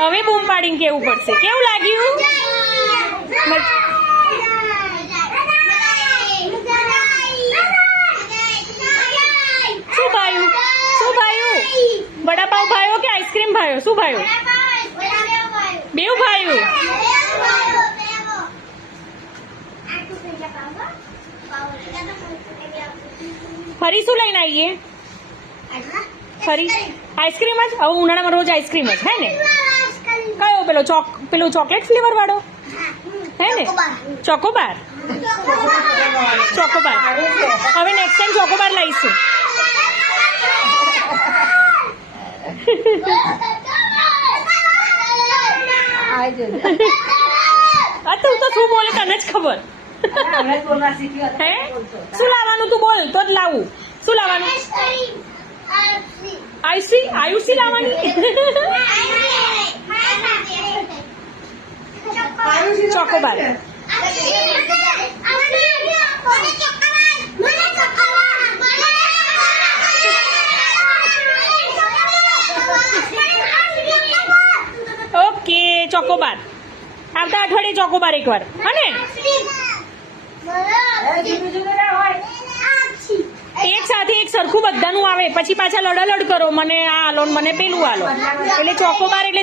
હવે બૂમ પાડીને કેવું પડશે. કેવું લાગ્યું? શું ભાયું? શું ભાયું? વડાપાવ ભાયો કે આઈસ્ક્રીમ ભાયો? શું ભાયું? બેવ ભાયું. ફરી શું લઈને આવીએ? ફરી આઈસ્ક્રીમ જ. હવે ઉનાળામાં રોજ આઈસ્ક્રીમ જ હે ને? કયો પેલો ચોકલેટ ફ્લેવર વાળો હે ને? ચોકોબાર. ચોકોબાર. હવે નેક્સ્ટ ટાઈમ ચોકોબાર લઈશું. તું તો શું બોલે તને જ ખબર. હે શું લાવવાનું તું બોલ તો જ લાવું. શું લાવવાનું? આયુષી લાવવાની. ચોકોબાર. ઓકે ચોકોબાર. આવતા અઠવાડિયે ચોકોબાર એકવાર હને? એક સાથે એક સરખું બધાનું આવે પછી પાછા લડાલડ કરો મને આ આલો મને પેલું આલો એટલે ચોકોબાર એટલે